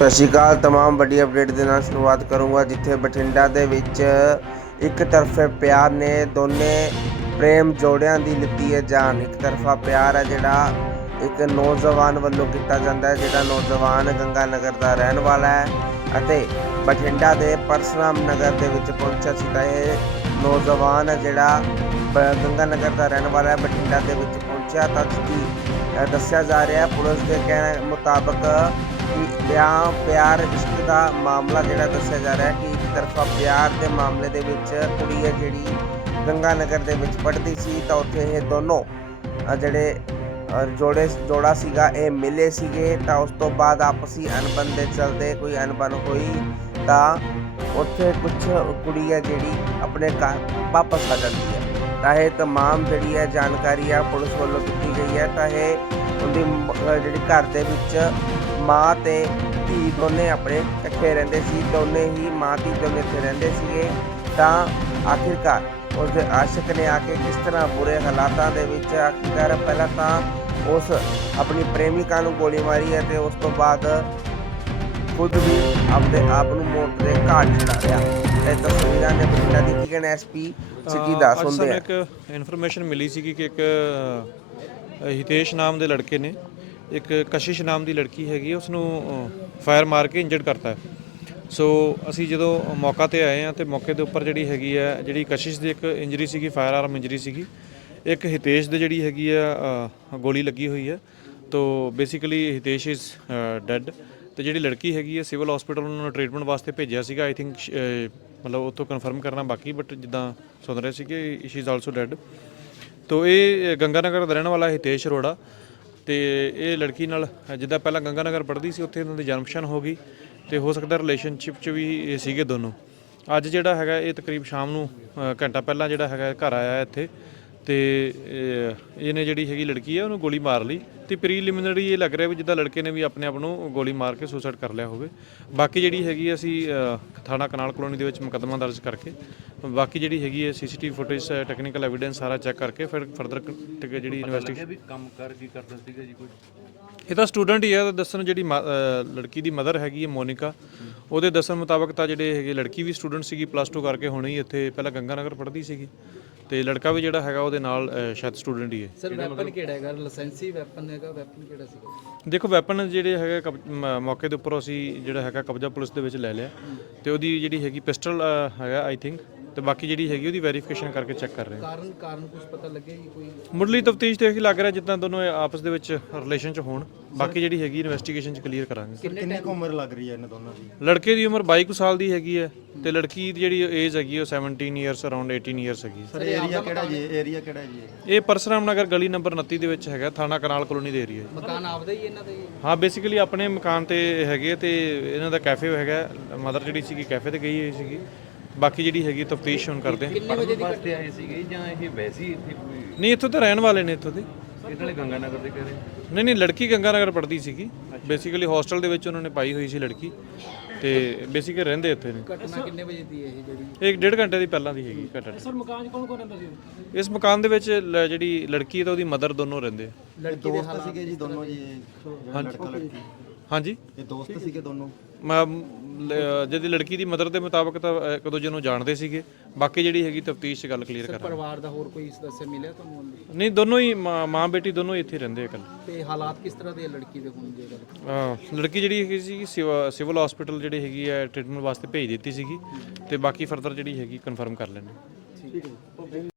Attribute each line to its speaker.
Speaker 1: ਸਤਿ ਸ਼੍ਰੀ ਅਕਾਲ तमाम ਵੱਡੀ ਅਪਡੇਟ ਦੇ ਨਾਲ ਸ਼ੁਰੂਆਤ ਕਰੂੰਗਾ ਜਿੱਥੇ ਬਠਿੰਡਾ ਦੇ ਵਿੱਚ ਇੱਕ ਤਰਫੇ ਪਿਆਰ ਨੇ ਦੋਨੇ ਪ੍ਰੇਮ ਜੋੜਿਆਂ ਦੀ ਲਿੱਤੀ ਹੈ ਜਾਨ ਇੱਕ ਤਰਫਾ ਪਿਆਰ ਹੈ ਜਿਹੜਾ ਇੱਕ ਨੌਜਵਾਨ ਵੱਲੋਂ ਕੀਤਾ ਜਾਂਦਾ ਹੈ ਜਿਹੜਾ ਨੌਜਵਾਨ ਗੰਗਾ ਨਗਰ ਦਾ ਰਹਿਣ ਵਾਲਾ ਹੈ ਅਤੇ ਬਠਿੰਡਾ ਦੇ ਪਰਸਰਾਮ ਨਗਰ ਦੇ ਵਿੱਚ ਪਹੁੰਚਿਆ ਸੀ ਤਾਂ ਇਹ ਨੌਜਵਾਨ ਹੈ ਜਿਹੜਾ ਬ- ਗੰਗਾ ਨਗਰ ਦਾ ਰਹਿਣ ਵਾਲਾ ਹੈ ਬਠਿੰਡਾ ਦੇ ਵਿੱਚ ਪਹੁੰਚਿਆ ਤਾਂ ਜਿੱਦੀ ਅ, ਦੱਸਿਆ ਜਾ ਰਿਹਾ ਹੈ ਪੁਲਿਸ ਦੇ ਕਹਿਣ ਮੁਤਾਬਕ ਕਿ ਵਿਆਹ ਪਿਆਰ ਇਸ਼ਕ ਦਾ ਮਾਮਲਾ ਜਿਹੜਾ ਦੱਸਿਆ ਜਾ ਰਿਹਾ ਹੈ ਕਿ ਇੱਕ ਤਰਫਾ ਪਿਆਰ ਦੇ ਮਾਮਲੇ ਦੇ ਵਿੱਚ ਕੁੜੀ ਹੈ ਜਿਹੜੀ ਗੰਗਾ ਨਗਰ ਦੇ ਵਿੱਚ ਪੜ੍ਹਦੀ ਸੀ ਤਾਂ ਉੱਥੇ ਇਹ ਦੋਨੋਂ ਜਿਹੜੇ ਜੋੜੇ ਜੋੜਾ ਸੀਗਾ ਇਹ ਮਿਲੇ ਸੀਗੇ ਤਾਂ ਉਸ ਤੋਂ ਬਾਅਦ ਆਪਸੀ ਅਣਬਣ ਦੇ ਚਲਦੇ ਕੋਈ ਅਣਬਣ ਹੋਈ ਤਾਂ ਉੱਥੇ ਕੁਝ ਕੁੜੀ ਹੈ ਜਿਹੜੀ ਆਪਣੇ ਘਰ ਵਾਪਸ ਆ ਜਾਂਦੀ ਹੈ। ਤਾਂ ਇਹ ਤਮਾਮ ਜਿਹੜੀ ਹੈ ਜਾਣਕਾਰੀ ਆ ਪੁਲਿਸ ਵੱਲੋਂ ਦਿੱਤੀ ਗਈ ਹੈ। ਤਾਂ ਇਹ ਉਹਦੀ ਮ- ਜਿਹੜੀ ਘਰ ਦੇ ਵਿੱਚ ਮਾਂ ਤੇ ਧੀ ਦੋਨੇ ਆਪਣੇ ਇਕੱਠੇ ਰਹਿੰਦੇ ਸੀ। ਦੋਨੇ ਹੀ ਮਾਂ ਧੀ ਦੋਨੇ ਇੱਥੇ ਰਹਿੰਦੇ ਸੀਗੇ। ਤਾਂ ਆਖਿਰਕਾਰ ਉਸਦੇ ਆਸ਼ਿਕ ਨੇ ਆ ਕੇ ਕਿਸ ਤਰ੍ਹਾਂ ਬੁਰੇ ਹਾਲਾਤਾਂ ਦੇ ਵਿੱਚ ਆਖਿਰਕਾਰ ਪਹਿਲਾਂ ਤਾਂ ਉਸ ਆਪਣੀ ਪ੍ਰੇਮਿਕਾ ਨੂੰ ਗੋਲੀ ਮਾਰੀ ਹੈ ਤੇ ਉਸ ਤੋਂ ਬਾਅਦ ਖੁਦ ਵੀ ਆਪਣੇ ਆਪ ਨੂੰ ਮੌਤ ਦੇ ਘਾਟ ਚੜਾ ਰਿਹਾ। ਇਹ ਤਸਵੀਰਾਂ ਨੇ ਬਠਿੰਡਾ ਦੀ ਕੀ ਐਸਪੀ ਸਿੱਧੀ ਦਾ
Speaker 2: ਅੱਜ ਸਾਨੂੰ
Speaker 1: ਸੁਣਦੇ ਆ।
Speaker 2: ਇੱਕ ਇਨਫੋਰਮੇਸ਼ਨ ਮਿਲੀ ਸੀ ਕਿ ਇੱਕ ਹਿਤੇਸ਼ ਨਾਮ ਦੇ ਲੜਕੇ ਨੇ। ਇੱਕ ਕਸ਼ਿਸ਼ ਨਾਮ ਦੀ ਲੜਕੀ ਹੈਗੀ ਉਸ ਨੂੰ ਫਾਇਰ ਮਾਰ ਕੇ ਇੰਜਰਡ ਕਰਤਾ ਹੈ। ਸੋ ਅਸੀਂ ਜਦੋਂ ਮੌਕਾ ਤੇ ਆਏ ਆ ਤੇ ਮੌਕੇ ਦੇ ਉੱਪਰ ਜਿਹੜੀ ਹੈਗੀ ਹੈ ਜਿਹੜੀ ਕਸ਼ਿਸ਼ ਦੀ ਇੱਕ ਇੰਜਰੀ ਸੀਗੀ ਫਾਇਰ ਆਰਮ ਇੰਜਰੀ ਸੀਗੀ ਇੱਕ ਹਿਤੇਸ਼ ਦੇ ਜਿਹੜੀ ਹੈਗੀ ਆ ਗੋਲੀ ਲੱਗੀ ਹੋਈ ਹੈ। ਤੋ ਬੇਸਿਕਲੀ ਹਿਤੇਸ਼ ਇਜ਼ ਡੈਡ ਤੇ ਜਿਹੜੀ ਲੜਕੀ ਹੈਗੀ ਹੈ ਸਿਵਲ ਹਸਪੀਟਲ ਉਹਨਾਂ ਨੂੰ ਟ੍ਰੀਟਮੈਂਟ ਵਾਸਤੇ ਭੇਜਿਆ ਸੀਗਾ ਆਈ ਥਿੰਕ ਮਤਲਬ ਉਹ ਤੋਂ ਕਨਫਰਮ ਕਰਨਾ ਬਾਕੀ ਬਟ ਜਿੱਦਾਂ ਸੁਣ ਰਹੇ ਸੀ ਕਿ ਸ਼ੀ ਇਜ਼ ਆਲਸੋ ਡੈਡ ਤੋ ਇਹ ਗੰਗਾਨਗਰ ਦਾ ਰਹਿਣ ਵਾਲਾ ਹਿਤੇਸ਼ ਅਰੋੜਾ ਤੇ ਇਹ ਲੜਕੀ ਨਾਲ, ਜਿੱਦਾਂ ਪਹਿਲਾਂ ਗੰਗਾਨਗਰ ਪੜ੍ਹਦੀ ਸੀ, ਉੱਥੇ ਇਹਨਾਂ ਦੀ ਜਨਮਸ਼ਨ ਹੋ ਗਈ ਤੇ ਹੋ ਸਕਦਾ ਰਿਲੇਸ਼ਨਸ਼ਿਪ 'ਚ ਵੀ ਇਹ ਸੀਗੇ ਦੋਨੋਂ। ਅੱਜ ਜਿਹੜਾ ਹੈਗਾ, ਇਹ ਤਕਰੀਬ ਸ਼ਾਮ ਨੂੰ ਘੰਟਾ ਪਹਿਲਾਂ ਜਿਹੜਾ ਹੈਗਾ ਘਰ ਆਇਆ ਇੱਥੇ। ਤੇ ਇਹ- ਇਹਨੇ ਜਿਹੜੀ ਹੈਗੀ ਲੜਕੀ ਹੈ ਉਹਨੂੰ ਗੋਲੀ ਮਾਰ ਲਈ ਤੇ ਪ੍ਰੀਲਿਮਿਨਰੀ ਇਹ ਲੱਗ ਰਿਹਾ ਵੀ ਜਿੱਦਾਂ ਲੜਕੇ ਨੇ ਵੀ ਆਪਣੇ ਆਪ ਨੂੰ ਗੋਲੀ ਮਾਰ ਕੇ ਸੁਸਾਈਡ ਕਰ ਲਿਆ ਹੋਵੇ। ਬਾਕੀ ਜਿਹੜੀ ਹੈਗੀ ਅਸੀਂ ਥਾਣਾ ਕਨਾਲ ਕਲੋਨੀ ਦੇ ਵਿੱਚ ਮੁਕੱਦਮਾ ਦਰਜ ਕਰਕੇ ਬਾਕੀ ਜਿਹੜੀ ਹੈਗੀ ਹੈ ਸੀਸੀਟੀਵੀ ਫੁਟੇਜ ਟੈਕਨੀਕਲ ਐਵੀਡੈਂਸ ਸਾਰਾ ਚੈੱਕ ਕਰਕੇ ਫਿਰ ਫਰਦਰ ਜਿਹੜੀ ਇਨਵੈਸਟੀਗੇਸ਼ਨ
Speaker 3: ਵੀ ਕੰਮ ਕਰ ਕੀ ਕਰਦਾ ਸੀਗਾ ਜੀ ਕੋਈ?
Speaker 2: ਇਹ ਤਾਂ ਸਟੂਡੈਂਟ ਹੀ ਹੈ ਤਾਂ ਦੱਸਣ ਜਿਹੜੀ ਲੜਕੀ ਦੀ ਮਦਰ ਹੈਗੀ ਹੈ ਮੋਨਿਕਾ ਉਹਦੇ ਦੱਸਣ ਮੁਤਾਬਕ ਤਾਂ ਜਿਹੜੇ ਹੈਗੇ ਲੜਕੀ ਵੀ ਸਟੂਡੈਂਟ ਸੀਗੀ ਪਲੱਸ 2 ਕਰਕੇ ਹੁਣੇ ਹੀ ਇੱਥੇ ਪਹਿਲਾਂ ਗੰਗਾਨਗਰ ਪੜ੍ਹਦੀ ਸੀਗੀ। ਤੇ ਲੜਕਾ ਵੀ ਜਿਹੜਾ ਹੈਗਾ ਉਹਦੇ ਨਾਲ ਸ਼ਾਇਦ ਸਟੂਡੈਂਟ ਹੀ ਹੈ।
Speaker 4: ਸਰ ਵੈਪਨ ਕਿਹੜਾ ਹੈਗਾ? ਲਾਇਸੈਂਸੀ ਵੈਪਨ ਹੈਗਾ ਵੈਪਨ ਕਿਹੜਾ ਸੀ
Speaker 2: ਦੇਖੋ ਵੈਪਨ ਜਿਹੜੇ ਹੈਗੇ ਕਬ- ਮ- ਮੌਕੇ ਦੇ ਉੱਪਰ ਅਸੀਂ ਜਿਹੜਾ ਹੈਗਾ ਕਬਜ਼ਾ ਪੁਲਿਸ ਦੇ ਵਿੱਚ ਲੈ ਲਿਆ। ਤੇ ਉਹਦੀ ਜਿਹੜੀ ਹੈਗੀ ਪਿਸਟਲ ਹੈਗਾ ਆਈ ਥਿੰਕ ਤੇ ਬਾਕੀ ਜਿਹੜੀ ਹੈਗੀ ਉਹਦੀ ਵੈਰੀਫਿਕੇਸ਼ਨ ਕਰਕੇ ਚੈੱਕ ਕਰ ਰਹੇ ਹਾਂ।
Speaker 4: ਕਾਰਨ ਕਾਰਨ ਕੁਝ ਪਤਾ ਲੱਗਿਆ ਕਿ ਕੋਈ
Speaker 2: ਮੁੱਢਲੀ ਤਫਤੀਸ਼ ਤੇ ਇਹ ਲੱਗ ਰਿਹਾ ਜਿੱਦਾਂ ਦੋਨੋਂ ਆਪਸ ਦੇ ਵਿੱਚ ਰਿਲੇਸ਼ਨ ਚ ਹੋਣ। ਬਾਕੀ ਜਿਹੜੀ ਹੈਗੀ ਇਨਵੈਸਟੀਗੇਸ਼ਨ ਚ ਕਲੀਅਰ ਕਰਾਂਗੇ।
Speaker 5: ਕਿੰਨੀ ਕੁ ਉਮਰ ਲੱਗ ਰਹੀ ਹੈ ਇਹਨਾਂ ਦੋਨਾਂ ਦੀ?
Speaker 2: ਲੜਕੇ ਦੀ ਉਮਰ 22 ਕੁ ਸਾਲ ਦੀ ਹੈਗੀ ਹੈ ਤੇ ਲੜਕੀ ਦੀ ਜਿਹੜੀ ਏਜ ਹੈਗੀ ਉਹ 17 ਇਅਰਸ ਅਰਾਊਂਡ 18 ਇਅਰਸ ਹੈਗੀ।
Speaker 5: ਸਰ ਏਰੀਆ ਕਿਹੜਾ ਜੀ? ਏਰੀਆ ਕਿਹੜਾ ਜੀ ਇਹ?
Speaker 2: ਇਹ ਪਰਸਰਾਮ ਨਗਰ ਗਲੀ ਨੰਬਰ 29 ਦੇ ਵਿੱਚ ਹੈਗਾ ਥਾਣਾ ਕਨਾਲ ਕਲੋਨੀ ਦੇ ਏਰੀਆ
Speaker 4: ਮਕਾਨ ਆਪਦਾ ਹੀ ਇਹਨਾਂ ਦਾ ਹੀ ਹੈ?
Speaker 2: ਹਾਂ ਬੇਸਿਕਲੀ ਆਪਣੇ ਮਕਾਨ ਤੇ ਹੈਗੇ ਤੇ ਇਹਨਾਂ ਦਾ ਕੈਫੇ ਹੈਗਾ ਮਦਰ ਜਿਹੜੀ ਸੀਗੀ ਕੈਫੇ ਤੇ ਗਈ ਹੋਈ ਸੀਗੀ। ਬਾਕੀ ਜਿਹੜੀ ਹੈਗੀ ਤਫਤੀਸ਼ ਹੁਣ ਕਰਦੇ ਹਾਂ।
Speaker 4: ਕਿੰਨੇ ਵਜੇ ਦੀ
Speaker 3: ਵਾਸਤੇ ਆਏ ਸੀਗੇ ਜਾਂ ਇਹ ਵੈਸੇ ਇੱਥੇ ਕੋਈ
Speaker 2: ਨਹੀਂ ਇੱਥੋਂ ਤਾਂ ਰਹਿਣ ਵਾਲੇ ਨੇ ਇੱਥੋਂ ਦੇ।
Speaker 3: ਇਹਨਾਂ ਨੇ ਗੰਗਾ ਨਗਰ ਦੇ ਕਹਿ ਰਹੇ?
Speaker 2: ਨਹੀਂ ਨਹੀਂ ਲੜਕੀ ਗੰਗਾ ਨਗਰ ਪੜ੍ਹਦੀ ਸੀਗੀ। ਬੇਸਿਕਲੀ ਹੋਸਟਲ ਦੇ ਵਿੱਚ ਉਹਨਾਂ ਨੇ ਪਾਈ ਹੋਈ ਸੀ ਲੜਕੀ। ਤੇ ਬੇਸਿਕਲੀ ਰਹਿੰਦੇ ਇੱਥੇ ਨੇ।
Speaker 4: ਘਟਨਾ ਕਿੰਨੇ ਵਜੇ ਦੀ ਹੈ ਇਹ ਜਿਹੜੀ?
Speaker 2: ਇੱਕ ਡੇਢ ਘੰਟੇ ਦੀ ਪਹਿਲਾਂ ਦੀ ਹੈਗੀ ਘਟਨਾ। ਸਰ ਮਕਾਨ 'ਚ ਕੌਣ ਕੌਣ ਰਹਿੰਦਾ ਸੀ? ਇਸ ਮਕਾਨ ਦੇ ਵਿੱਚ ਲ- ਜਿਹੜੀ ਲੜਕੀ ਹੈ ਤੇ ਉਹਦੀ ਮਦਰ ਦੋਨੋਂ ਰਹਿੰਦੇ ਆ।
Speaker 5: ਦੋਸਤ ਸੀਗੇ ਜੀ ਦੋਨੋਂ ਜੀ। ਜਿਹੜਾ ਲੜਕਾ ਲੜਕੀ
Speaker 2: ਹਾਂਜੀ।
Speaker 5: ਇਹ ਦੋਸਤ ਸੀਗੇ ਦੋਨੋਂ?
Speaker 2: ਮੈਂ ਲ- ਜਿਹਦੀ ਲੜਕੀ ਦੀ ਮਦਰ ਦੇ ਮੁਤਾਬਕ ਤਾਂ ਇੱਕ ਦੂਜੇ ਨੂੰ ਜਾਣਦੇ ਸੀਗੇ। ਬਾਕੀ ਜਿਹੜੀ ਹੈਗੀ ਤਫਤੀਸ਼ 'ਚ ਗੱਲ ਕਲੀਅਰ ਕਰਾਂਗੇ।
Speaker 4: ਪਰਿਵਾਰ ਦਾ ਹੋਰ ਕੋਈ ਸਦੱਸਿਆ ਮਿਲਿਆ ਤੁਹਾਨੂੰ?
Speaker 2: ਨਹੀਂ ਦੋਨੋਂ ਹੀ ਮਾਂ ਮਾਂ ਬੇਟੀ ਦੋਨੋਂ ਹੀ ਇੱਥੇ ਰਹਿੰਦੇ ਆ ਇਕੱਲੇ
Speaker 4: ਤੇ ਹਾਲਾਤ ਕਿਸ ਤਰ੍ਹਾਂ ਦੇ ਆ ਲੜਕੀ ਦੇ ਹੁਣ ਜੇ ਗੱਲ
Speaker 2: ਲੜਕੀ ਜਿਹੜੀ ਹੈਗੀ ਸੀ ਸਿਵਲ ਹਸਪੀਟਲ ਜਿਹੜੀ ਹੈਗੀ ਹੈ ਟ੍ਰੀਟਮੈਂਟ ਵਾਸਤੇ ਭੇਜ ਦਿੱਤੀ ਸੀਗੀ। ਤੇ ਬਾਕੀ ਫਰਦਰ ਜਿਹੜੀ ਹੈਗੀ ਕਨਫਰਮ ਕਰ ਲੈਣੇ